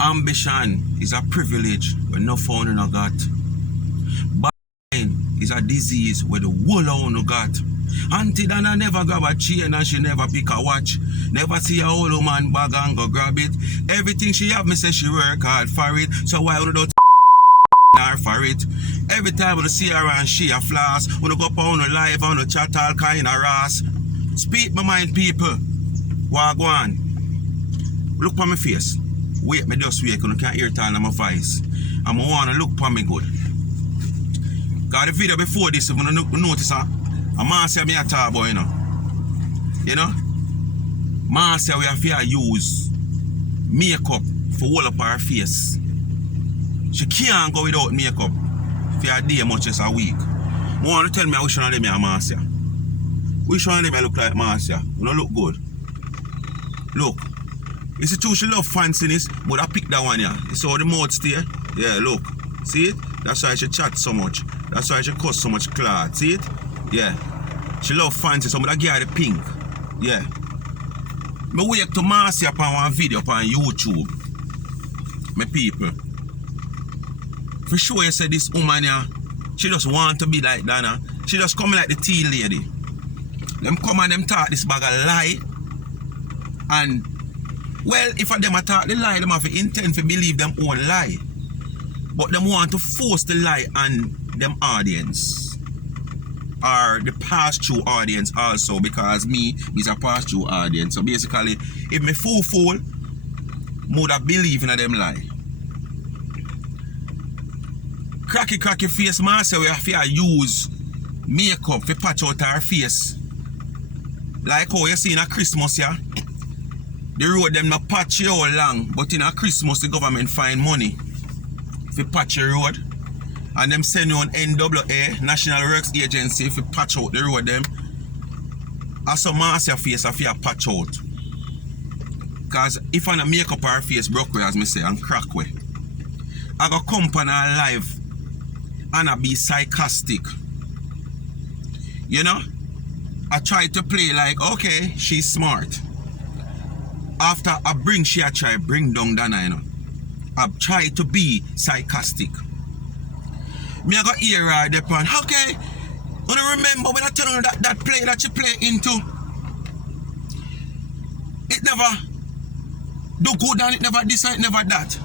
Ambition is a privilege when no phone no got. Buying is a disease where the whole of no got. Auntie Dana never grab a chain and she never pick a watch. Never see a old woman bag and go grab it. Everything she have, me say she work hard for it. So why would don't her for it? Every time when I see her and she a floss, when I go up on a live and I chat all kind of ras. Speak my mind, people. Wagwan. Look for my face. Wait, me just wait, because I can't hear it all in my voice. And I want to look for me good. Because the video before this, when I notice a man say me a talk about, you know. You know? Man say we have to use makeup for all up her face. She can't go without makeup for a day, much as a week. I want to tell me which one of them are Marcia. Which one of them look like Marcia? You don't look good. Look. It's true she love fanciness, but I pick that one here. You saw the mouth stay? Yeah, look. See it? That's why she chat so much. That's why she cuss so much cloth. See it? Yeah. She love fancy, so I give her the pink. Yeah. I wait to Marcia upon one video upon YouTube. My people. For sure you say this woman here, she just want to be like Dana. She just come like the tea lady. Them come and them talk this bag of lie. And well, if them attack the lie, them have to intend to believe them own lie. But them want to force the lie on them audience. Or the pass-through audience also, because me is a pass-through audience. So basically, if me fool, would have believe in them lie. Cracky face, man say we have to use makeup to patch out her face. Like how you see in a Christmas, yeah? The road them not patch you all long, but in a Christmas the government find money for patch your road. And them send you on NWA, National Works Agency, for patch out the road them. As some mask your face if you patch out. Cause if I make up her face broke way, as me say, and crack way, I go come on her live and I be sarcastic. You know? I try to play like, okay, she's smart. After I bring she I try bring down Dana, you know. I try to be sarcastic. Me I got hear her depend. Okay. You remember when I tell you that play that you play into? It never do good and it never this and it never that.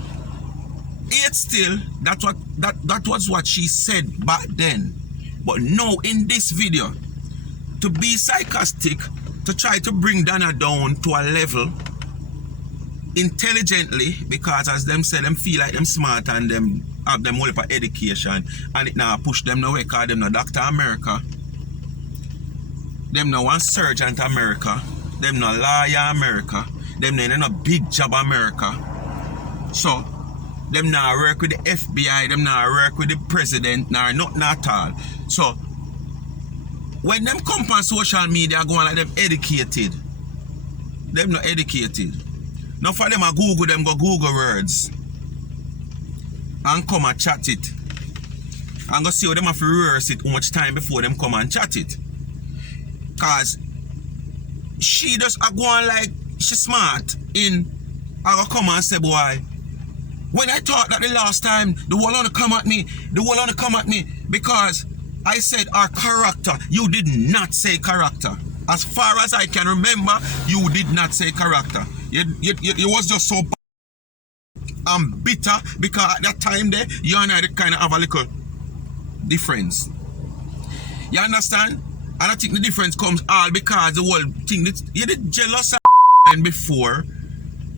Yet still, that was what she said back then. But now in this video, to be sarcastic, to try to bring Dana down to a level intelligently, because as them say, them feel like them smart and them have them all for education, and it now push them nowhere because them no Dr. America, them no one surgeon America, them no lawyer America, them no big job America. So them now work with the FBI, them now work with the president, now nothing at all. So when them come on social media going like them educated, them not educated. Now for them I Google them, go Google words and come and chat it. And go see how them have to rehearse it how much time before them come and chat it. Cause she just go on like she smart in I go come and say, boy, when I thought that the last time the wall wanna come at me because I said our character, you did not say character. As far as I can remember, you did not say character. You was just so bitter because at that time there, you and I kind of have a little difference. You understand? And I think the difference comes all because the whole thing, you did jealous and before.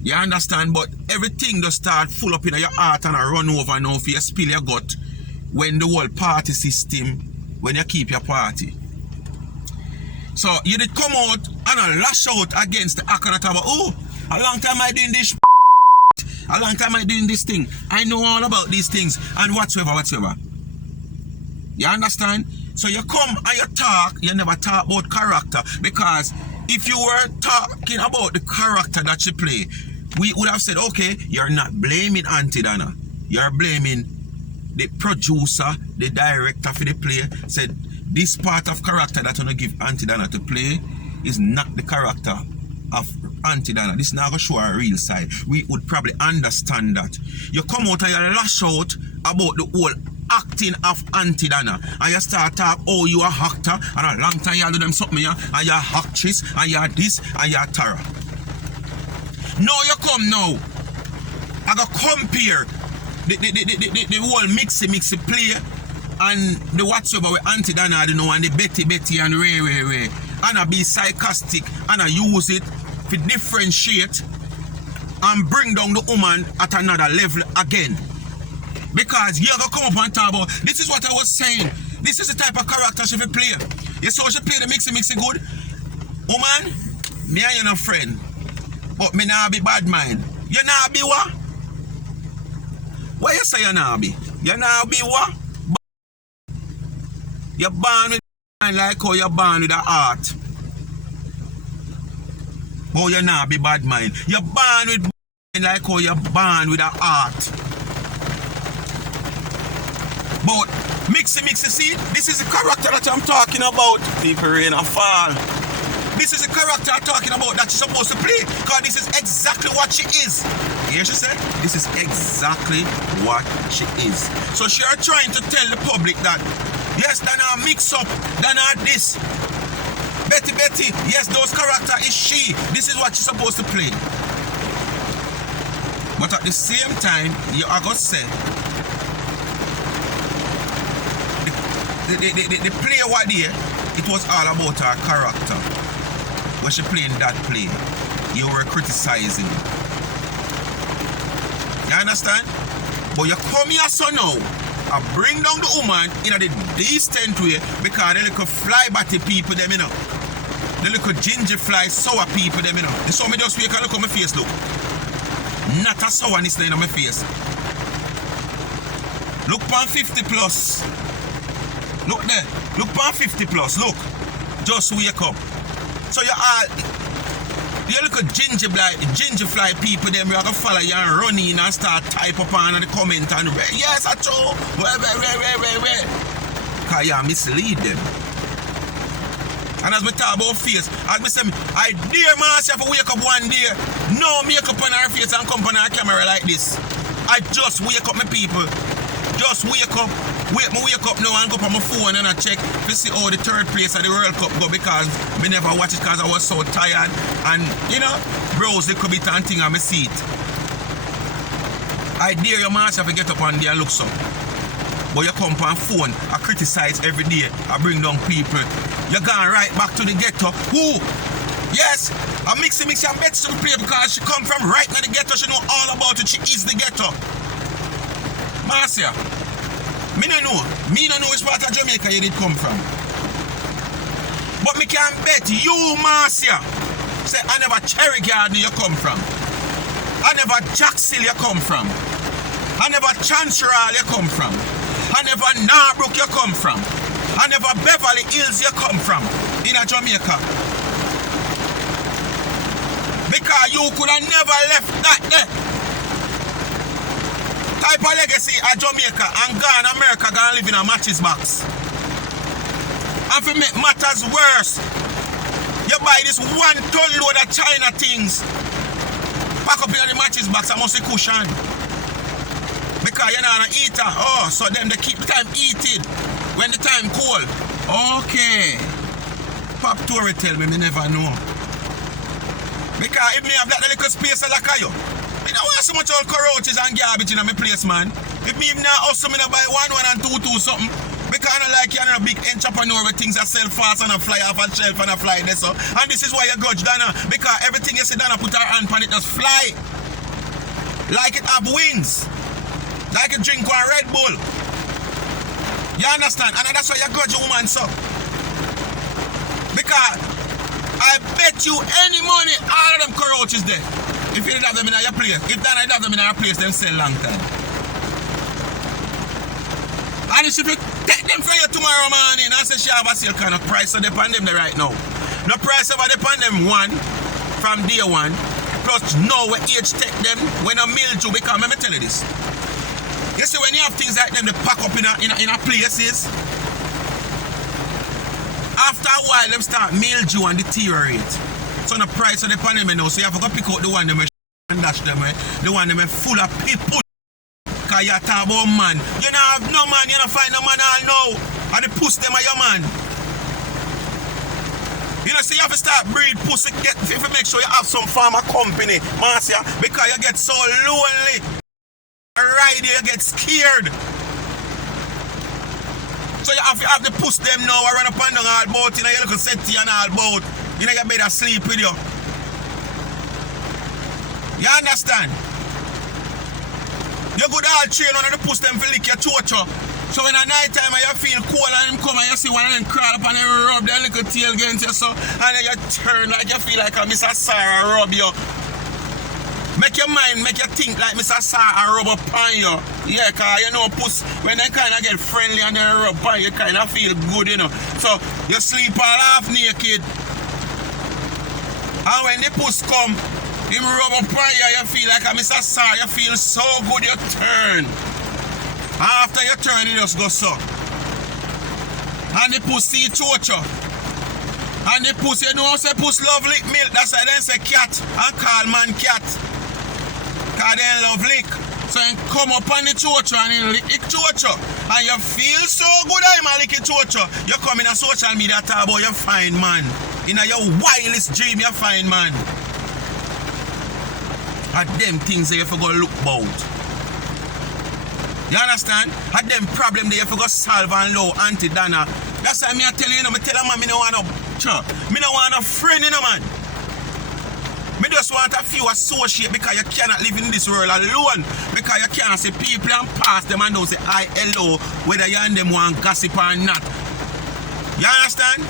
You understand? But everything just start full up in your heart and a run over now for you spill your gut when the whole party system, when you keep your party. So you did come out and lash out against the Akana Taba. Oh, a long time I doing this. A long time I doing this thing. I know all about these things and whatsoever. You understand? So you come and you talk, you never talk about character, because if you were talking about the character that you play, we would have said, okay, you're not blaming Auntie Dana. You're blaming the producer, the director for the play. Said this part of character that you give Auntie Dana to play is not the character of Auntie Dana. This now going to show a real side. We would probably understand that. You come out and you lash out about the whole acting of Auntie Dana, and you start talk, oh, you are actor, and a long time you do them something, and you're actress, and you're this, and you're Tara. Now you come now, I go compare the whole mixy play and the whatsoever with Auntie Dana, you know, and the Betty and Ray, and I be sarcastic, and I use it to differentiate and bring down the woman at another level again. Because you're going to come up and talk about, this is what I was saying. This is the type of character she will play. You saw she play the mixy good. Woman, me and you no friend. But me not be bad mind. You not be what? What you say you not be? You not be what? You're born with mind like how you're born with a heart. Oh, you not be bad mind. You're born with mind like how you're born with a heart. But mixy, see, this is the character that I'm talking about. People rain and fall. This is the character I'm talking about that she's supposed to play. Because this is exactly what she is. Here she said, this is exactly what she is. So she are trying to tell the public that, yes, Dana mix up, Dana this. Betty, yes, those character is she. This is what she's supposed to play. But at the same time, you are going to say, the play what there, it was all about her character. When she playing that play, you were criticizing. You understand? But you come here so now, and bring down the woman in a decent way, because the little fly batty people them, you know. The little ginger fly sour people them, you know. They saw me just wake and look at my face, look. Not a sourness in my face. Look on 50 plus. Look there. Look on 50 plus. Look. Just wake up. So you look at ginger fly people, them you are gonna follow you and run in and start type up on the comment and yes, I told. Where. Because you mislead them. And as we talk about face, as me say, I dare myself to wake up one day, no makeup on her face and come on her camera like this. I just wake up my people. Just wake up. Wake up now and go up on my phone and I check to see how the third place of the World Cup go, because me never watch it because I was so tired and, you know, browse the bit and thing on my seat. I dare your myself to get up on there and look some. But you come on phone, I criticize every day, I bring down people. You're going right back to the ghetto. Who? Yes, I mix and bet to play because she come from right now the ghetto. She know all about it. She is the ghetto. Marcia, me no know which part of Jamaica you did come from. But me can bet you, Marcia, say I never Cherry Garden you come from. I never Jackson you come from. I never Chanceral you come from. I never Bruk you come from. I never Beverly Hills you come from in a Jamaica. Because you could have never left that there. Type of legacy at Jamaica and gone America gone live in a matches box. And to make matters worse, you buy this 1 ton load of China things, pack up in the matches box and must be cushion. Because you're not an eater. Oh, so them they keep the time eating when the time cold. Okay. Pop Tory tell me never know. Because if me have that little space like you, I don't want so much old cockroaches and garbage in my place, man. If me even now also me buy one and two something, because I don't like you're a big entrepreneur with things that sell fast and a fly off a shelf and a fly there. So. And this is why you grudge Dana, because everything you see Dana put her hand on it just fly. Like it have wings. Like you drink one Red Bull. You understand? And that's why you grudge a woman so. Because I bet you any money all of them cockroaches there. If you didn't have them in your place, if Dana didn't have them in your place, them sell long time. And if you take them for you tomorrow morning and say she have a sale kind of price, so depend them there right now. The price ever depend them one from day one, plus know what age take them when a mildew, because let me tell you this. You see when you have things like them they pack up in a places, after a while them start mildew and deteriorate. So the price of the panel now, so you have to go pick out the one them and dash them, the one them full of people. Cause you talk about man. You don't have no man, you don't find no man all now. And the puss them are your man. You know, so you have to start breed pussy, if you make sure you have some farmer company, Marcia, because you get so lonely. Right there, you get scared. So you have to push them now, I run up and down all about, you know, you look set and all about. You know, you better sleep with you. You understand? You could all train on the push them for lick your torture. So when at night time you feel cold and them come and you see one of them crawl up and they rub their little tail against you, so, and then you turn like you feel like a Mr. Sarah rub you. Make your mind, make you think like Mr. Sarah rub up on you. Yeah, cause you know puss, when they kind of get friendly and they rub on you, kind of feel good, you know. So you sleep all half naked. And when the puss come, him rub up on you, you feel like a Mr. Sarah, you feel so good, you turn. After you turn, it just go so. And the pussy torture. And the pussy, you know, say puss love lick milk. That's why they say cat and call man cat. Cause they love lick. So you come up on the torture and you lick the torture. And you feel so good I'm a lick the torture. You come in a social media talk about you find man. In your wildest dream you find man. And them things that you have to go look about. You understand? Had them problem they have to go solve and low anti-Dana. That's why I tell you, I tell a man, I don't want me don't want a friend, you know, man. Me just want a few associate because you cannot live in this world alone. Because you can't see people and pass them and don't say hi, hello, whether you and them want gossip or not. You understand?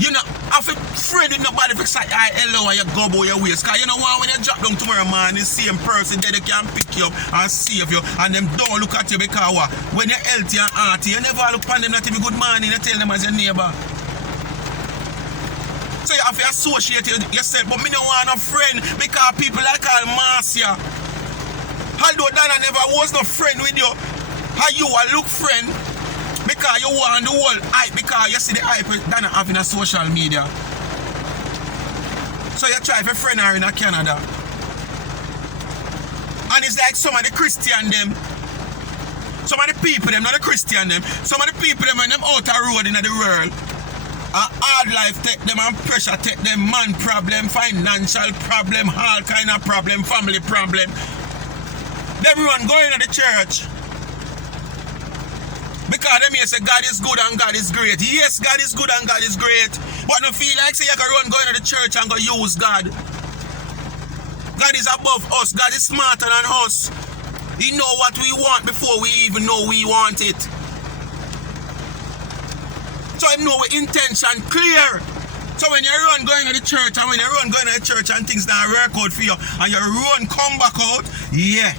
You know, have a friend with nobody for say hi, hello, and you go about your ways. Because you know what, when you drop down tomorrow morning, the same person there they can pick you up and save you. And them don't look at you because what? When you're healthy and hearty, you never look upon them not even good morning, you tell them as your neighbor. So you have to associate yourself, but me don't want a friend because people like all Marcia. Although Dana never was no friend with you, how you a look friend? Because you want the whole hype, because you see the hype Dana having a social media. So you try for friend her in Canada. And it's like some of the Christian them, some of the people them, not the Christian them, some of the people them when them out the road in the world. Hard life take them and pressure take them, man problem, financial problem, all kind of problem, family problem. Everyone going to the church. Because them here say God is good and God is great. Yes, God is good and God is great. But no feel like say you can run going to the church and go use God. God is above us. God is smarter than us. He know what we want before we even know we want it. So I know our intention clear. So when you run going to the church and when you run going to the church and things don't work out for you and you run come back out, yeah.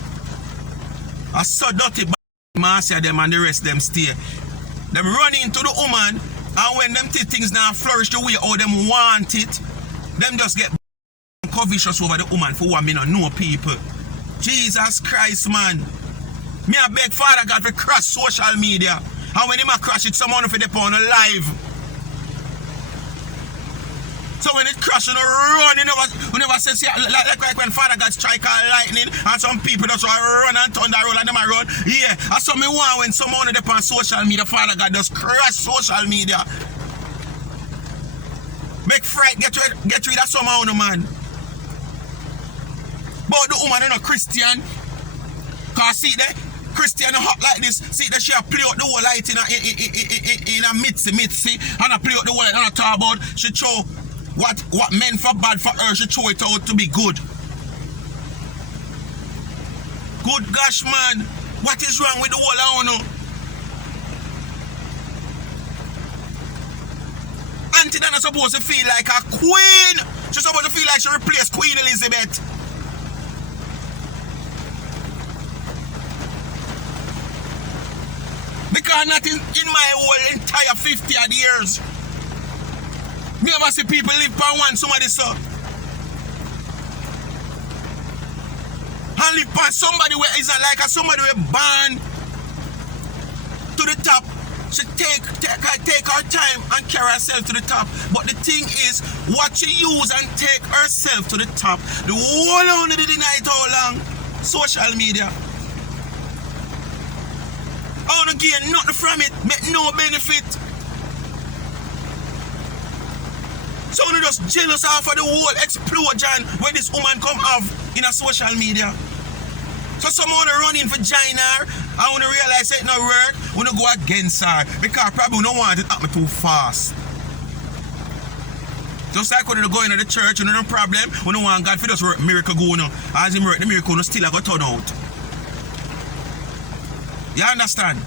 I saw dirty Marcia them and the rest them stay. Them run into the woman and when them things now flourish the way how them want it, them just get covetous over the woman for what me not know people. Jesus Christ, man. Me I beg Father God to crash social media. And when him a crash it, someone for the on live. So when it crash, you know, run, you never say, like when Father God strike a lightning, and some people just run and thunder roll and them a run. Yeah, that's what me want when someone on the social media, Father God just crash social media. Make fright, get rid of someone, man. But the woman is not Christian. Cause see there, Christian hot like this. See that she a play out the whole light in a mitzi, and a play out the whole light and a talk about she show what meant for bad for her, she show it out to be good. Good gosh, man, what is wrong with the whole of you? Auntie Dana supposed to feel like a queen. She's supposed to feel like she replaced Queen Elizabeth. Because not in my whole entire 50 odd years. Me ever see people live for one somebody so. And live for somebody where is like a somebody where born to the top. She take her time and carry herself to the top. But the thing is, what she use and take herself to the top, the whole only did deny it how long? Social media. I don't gain nothing from it, make no benefit. So I'm just jealous of the whole explosion when this woman come have in a social media. So someone run in for join her, I want to realize it not work, want to go against her because probably don't want it to happen too fast. Just like when you go into the church, you know no problem, we don't want God to just work miracle go now. As him work the miracle, still go turn out. You understand?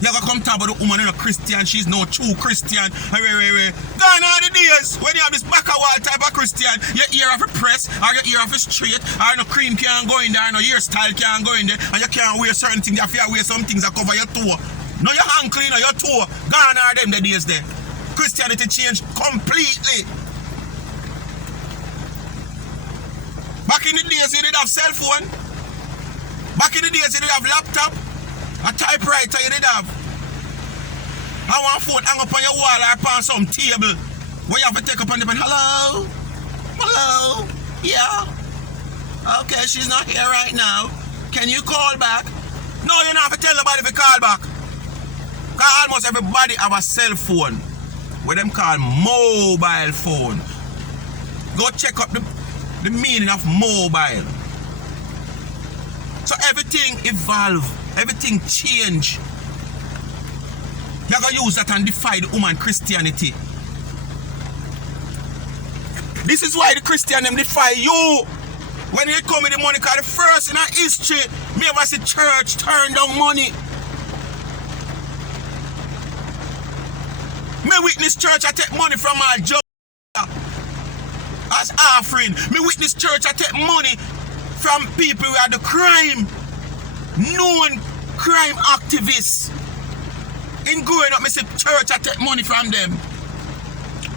You gotta come talk about the woman in a Christian, she's no true Christian. Gone are the days when you have this back of wall type of Christian, your ear off a press, or your ear off a straight, or no cream can't go in there, no hairstyle can't go in there, and you can't wear certain things, you have to wear some things that cover your toe. No, your hand clean or your toe. Gone are them the days there. Christianity changed completely. Back in the days you did have cell phone. Back in the days you did have laptop. A typewriter you did have. I want phone hang up on your wall or upon some table where you have to take up on the pen. Hello? Hello? Yeah? Okay, she's not here right now. Can you call back? No, you don't have to tell nobody to call back. Because almost everybody have a cell phone. What them call mobile phone. Go check up the meaning of mobile. So everything evolve. Everything change. You're going to use that and defy the woman Christianity. This is why the Christian them defy you. When they come with the money, because the first in our history, me ever see church turn down money. Me witness church I take money from our job as offering. Me witness church I take money from people who are the crime. Known crime activists. In growing up, I say church I take money from them.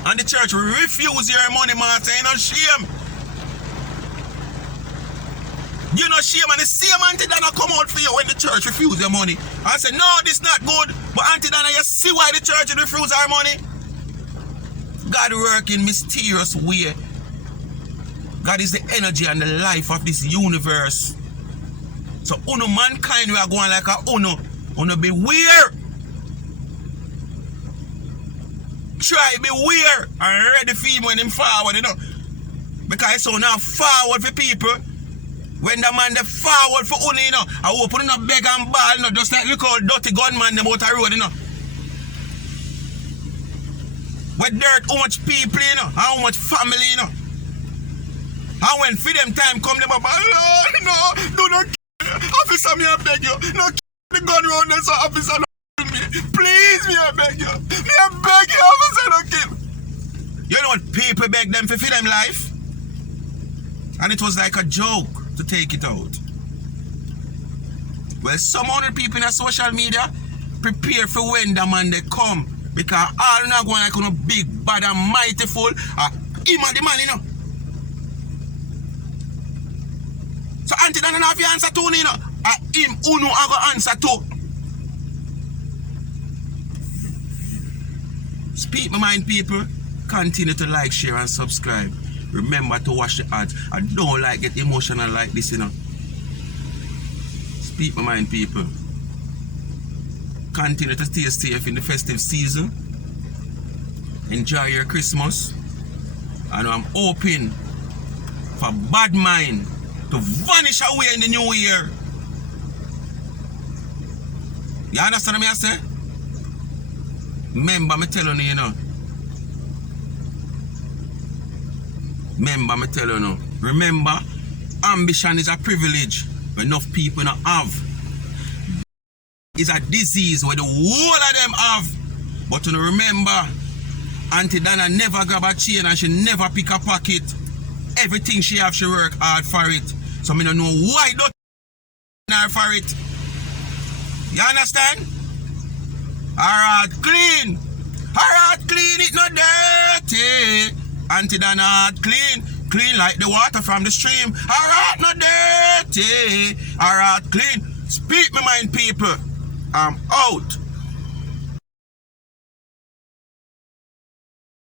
And the church refuse your money, man. Say, you know shame. You know shame, and the same Auntie Dana come out for you when the church refuse your money. I say, no, this not good. But Auntie Dana, you see why the church refuse our money? God work in mysterious way. God is the energy and the life of this universe. So uno mankind we are going like a uno beware. Try beware and ready for him when him forward, you know. Because it's so now forward for people. When the man they forward for uno, you know, I hope you not beg and ball, you know, just like look how dirty gunman them out the road, you know. With dirt, how much people, you know, how much family, you know. And when for them time come, them up, Lord, no, do not officer, me I beg you. No the gun round there, so officer, no kill me. Please, me I beg you. Me I beg you, officer, no kill. You know what people beg them for them life? And it was like a joke to take it out. Well, some other people in the social media prepare for when the man they come. Because all not going like a big, bad and mighty fool. Him and the man, you know. So Auntie Dana have your answer to, you know. Him uno have an answer to. Speak my mind, people. Continue to like, share and subscribe. Remember to watch the ads. I don't like get emotional like this, you know. Speak my mind, people. Continue to stay safe in the festive season. Enjoy your Christmas. And I'm hoping for bad mind to vanish away in the new year. You understand what I say? Remember me telling you, you know. Remember me telling you. Remember, ambition is a privilege enough people don't have. It's a disease where the whole of them have. But you remember, Auntie Dana never grab a chain and she never pick a pocket. Everything she have, she work hard for it. So I don't know why don't her for it. You understand? Her heart clean. Her heart clean, it not dirty. Auntie Dana heart clean. Clean like the water from the stream. Her heart not dirty. Her heart clean. Speak my mind, people. I'm out.